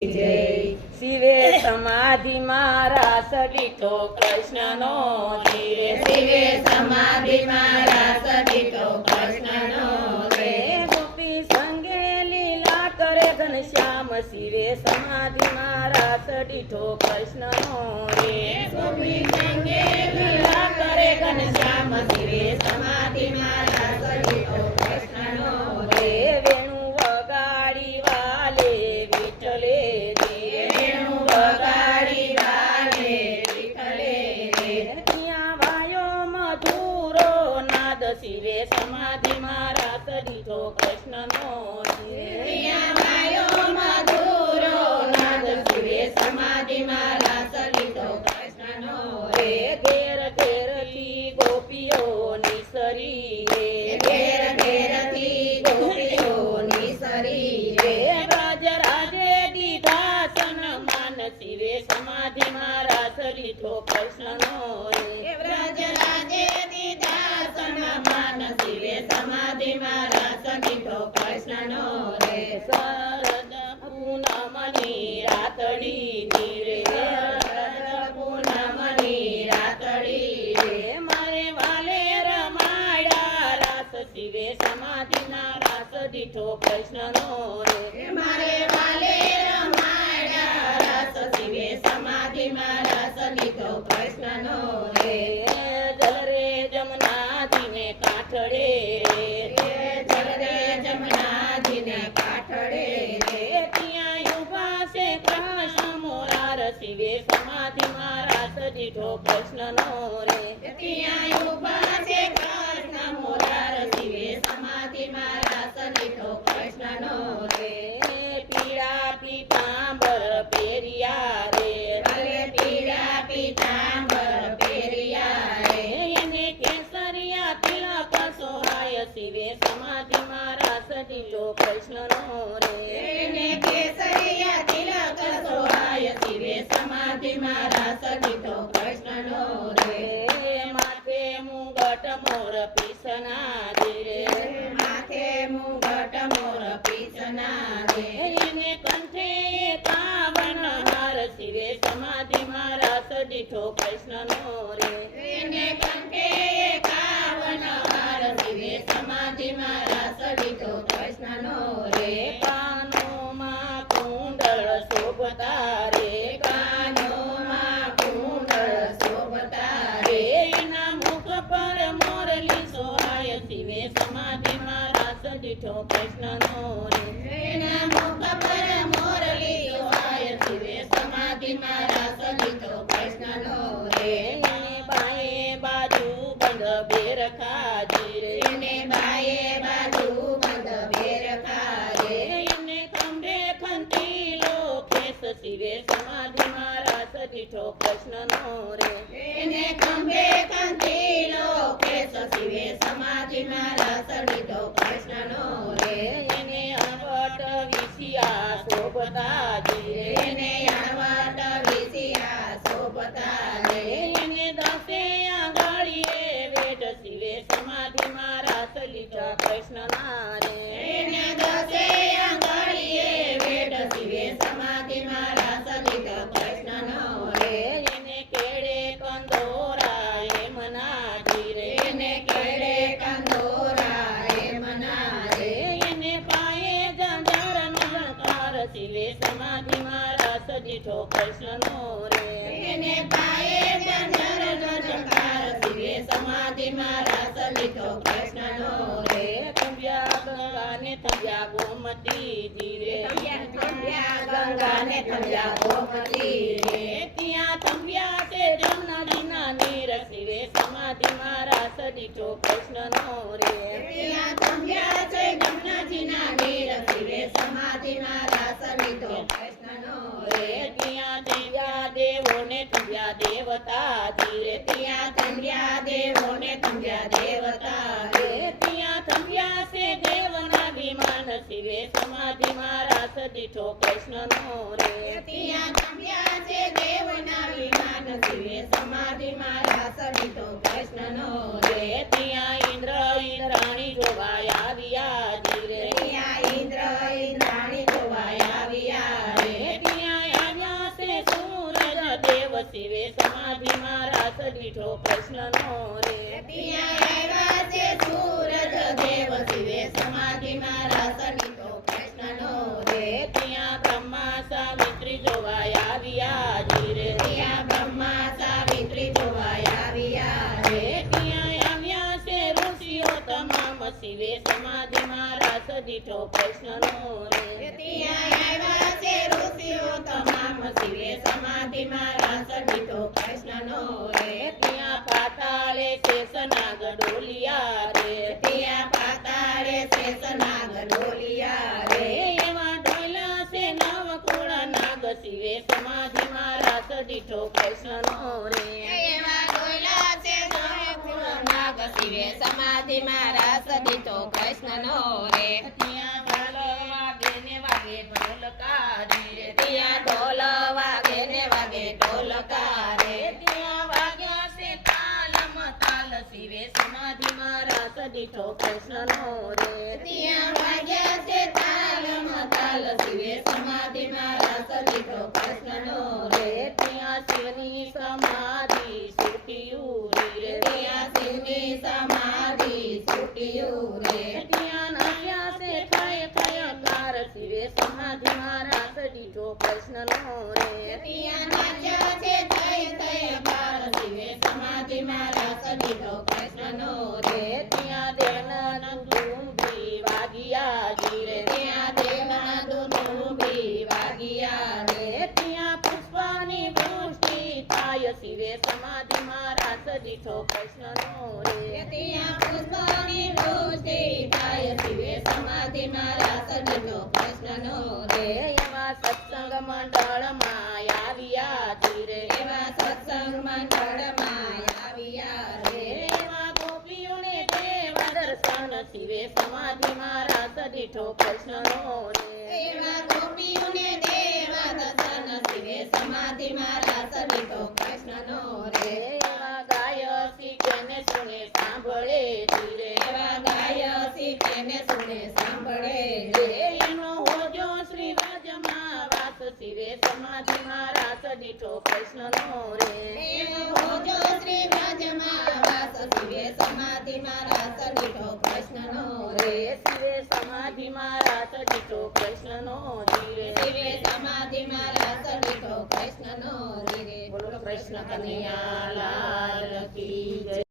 શિવે સમાધિ મારા સડીઠો કૃષ્ણનો ધીરે શિવે સમાધિ મારા સડીઠો કૃષ્ણનો રે ગોપી સંગે લીલા કરે ઘનશ્યામ શિવે સમાધિ મારા સડીઠો કૃષ્ણનો રે ગોપી સંગે લીલા કરે ઘનશ્યામ શિવે સમાધિ મારા સડીઠો કૃષ્ણનો રે વેણુ વગાડી વાલે વિઠ્ઠલે વેણુ વગાડી વાલે વિઠ્ઠલે રે ત્યાં વાયો મધુરો નાદ શિવે સમાધિ મારા સડીઠો કૃષ્ણનો રે ત્યાં વાયો મધુરો નાદ શિવે સમાધિ મારા સડીઠો કૃષ્ણનો રે ઘેર ઘેરથી ગોપીઓની સરી રે ઘેર ઘેરથી ગોપીઓની સરી રે રે રાજ રાજે દીધા સન્માન શિવે સમાધિ મારા સડીઠો કૃષ્ણનો રે વ્રજ રાજે દીધા સન્માન શિવે સમાધિ મારા સડીઠો કૃષ્ણનો રે શરદ પૂનમની રાતડી ધીરે શરદ પૂનમની રાતડી રે રે મારે વાલે રમાડ્યા રાસ શિવે સમાધિના રાસ દીઠો કૃષ્ણનો રે મારે વાલે રમાડ્યા રાસ શિવે સમાધિ મારા સડીઠો કૃષ્ણનો રે જલ રે જમનાજીને કાંઠડે રે જલ રે જમનાજીને કાંઠડે રે ત્યાં ઉભા છે કૃષ્ણ મોરાર શિવે સમાધિ મારા સડીઠો કૃષ્ણનો રે ત્યાં ઉભા છે કૃષ્ણ મોરાર શિવે સમાધિ મારા સડીઠો કૃષ્ણનો રે પીળા પીતાંબર પહેર્યા રે ભલે પીળા પીતાંબર પહેર્યા રે એને કેસરિયા તિલક સોહાય શિવે સમાધિ મારા સડીઠો કૃષ્ણનો રે એને કેસરિયા તિલક સોહાય શિવે સમાધિ મારા સડીઠો કૃષ્ણનો રે માથે મુગટ મોર પીસના રે માથે મુગટ મોર પીસના રે એને કંઠે કાવન હાર શિવે સમાધિ મારા સડીઠો કૃષ્ણનો રે એને કંઠે કાવન હાર શિવે સમાધિ મારા સડીઠો કૃષ્ણનો રે કાનોમાં કુંડળ શોભતા રે કાનોમાં કુંડળ શોભતા રે રે એના મુખ પર મોરલી સોહાય શિવે સમાધિ મારા સડીઠો કૃષ્ણનો રે એના મુખ પર મોરલી સોહાય શિવે સમાધિ મારા સડીઠો કૃષ્ણનો રે એને બાએ બાજુ બંધ બેર ખાજી રે એને બાએ બાજુ બંધ બેર ખારે એને ખંભે ખંતીલો ખેસ શિવે સમાધિ મારા સડીઠો કૃષ્ણનો રે એને ખંભે કંઠીલો કેસ શિવે સમાધિ મારા સડીઠો કૃષ્ણનો રે એને અવટ વિસિયા શોભતાજી રે એને અણવટ વિસિયા શોભતા રે એને દસે આંગળીએ વેઢ શિવે સમાધિ મારા સડીઠો કૃષ્ણના રે એને દસે આંગળીએ વેઢ શિવે સમાધિ મારા સડીઠો કૃષ્ણનો રે એને કેળે કંદોરા એ મનાજી રે એને કેળે કંદોરા એ મના રે એને પાયે ઝંઝારનો ઝંકાર શિવે સમાધિ મારા સડીઠો કૃષ્ણનો રે એને પાયે ઝંઝર ઝંકાર શિવે સમાધિ મારા સડીઠો કૃષ્ણનો રે થંભ્યા ગંગાને થંભ્યા ગોમતી ધીરે થંભ્યા ગંગાને થંભ્યા ગોમતી રે ત્યાં થંભ્યા છે જમનાજીના નીર શિવે સમાધિ મારા સડીઠો કૃષ્ણનો રે ત્યાં થંભ્યા છે જમનાજીના નીર શિવે સમાધિ મારા સડીઠો કૃષ્ણનો રે ત્યાં દિવ્યા દેવોને થંભ્યા દેવતા ધીરે ત્યાં થંભ્યા દેવોને થંભ્યા દેવતા રે ત્યાં થંભ્યા છે દેવના વિમાન શિવે સમાધિ મારા સડીઠો કૃષ્ણનો રે ત્યાં થંભ્યા છે દેવના વિમાન શિવે સમાધિ મારા સડીઠો કૃષ્ણનો રે રે ત્યાં ઇન્દ્ર ઇન્દ્રાણી જોવાય આવ્યા ધીરે ત્યાં ઇન્દ્ર ઇન્દ્રાણી જોવાય આવ્યા રે શિવે સમાધિમાં રાસ દીઠો કૃષ્ણનો રે ત્યાં આવ્યા છે સૂરજ દેવ શિવે સમાધિમાં રાસ લીધો કૃષ્ણનો રે ત્યાં બ્રહ્મા સાવિત્રી જોવા આવ્યા જી રે ત્યાં બ્રહ્મા સાવિત્રી જોવા આવ્યા રે ત્યાં આવ્યા છે ઋષિઓ તમામ શિવે સમાધિમાં રાસ દીઠો કૃષ્ણનો રે ત્યાં આવ્યા છે ઋષિઓ તમામ શિવે સમાધિમાં રાસ લીધો કૃષ્ણનો રે ત્યાં પાતાળે શેષનાગ ડોલિયા રે ત્યાં પાતાળે શેષનાગ ડોલિયા રે એવા ડોલ્યા છે નવકુળ નાગ શિવે સમાધિમાં રાસ દીઠો કૃષ્ણનો રે એવા ડોલા છે નવકુળ નાગ શિવે સમાધિમાં રાસ લીધો કૃષ્ણનો રે ત્યાં ઢોલ વાગે ને વાગે ઢોલકારી રે ત્યાં ઢોલ વાગે ને વાગે ઢોલકારે ત્યાં વાગ્યા છે તાલમ તાલ શિવે સમાધિમાં રાસ દીઠો કૃષ્ણનો રે ત્યાં વાગ્યા છે તાલમ તાલ શિવે સમાધિમાં રાસ લીધો કૃષ્ણનો રે ત્યાં શિવની સમાધિ સુટ્યું રે ત્યાં શિવની સમાધિ છૂટ્યું રે ત્યાં નાચ્યા છે થય થયકાર શિવે સમાધિમાં રાસ દીઠો કૃષ્ણનો રે ત્યાં નાચ્યા છે જય જય કાર શિવે સમાધિમાં રાસ લીધો કૃષ્ણનો રે ત્યાં દેવના ધૂમથી વાગ્યા જી રે ત્યાં દેવના દુંદુભી વાગ્યા રે ત્યાં પુષ્પની વૃષ્ટિ થાય શિવે સમાધિમાં રાસ દીઠો કૃષ્ણનો રે ત્યાં પુષ્પની વૃષ્ટિ થાય શિવે સમાધિમાં રાસ લીધો કૃષ્ણનો રે એવા સત્સંગ મંડળમાં આવ્યા જી રે એવા સત્સંગ મંડળમાં આવ્યા રે એવા ગોપીઓને દેવા દર્શન શિવે સમાધિમાં રાસ દીઠો કૃષ્ણનો રે એવા ગોપીઓને દેવા દર્શન શિવે સમાધિમાં રાસ લીધો કૃષ્ણનો રે એવા ગાય શીખેને સુને સાંભળે જી રે એવા ગાય શીખેને સુને સાંભળે રે એનો હોજો શ્રી વ્રજમાં વાસ શિવે સમાધિમાં રાસ દીઠો કૃષ્ણનો રે એવો હોજો શ્રી વ્રજમાં વાસ શિવે સમાધિમાં રાસ લીધો કૃષ્ણનો રે શિવે સમાધિમાં રાસ દીઠો કૃષ્ણનો જી રે શિવે સમાધિમાં રાસ લીધો કૃષ્ણનો રે બોલો કૃષ્ણ કનૈયા લાલ કી જય.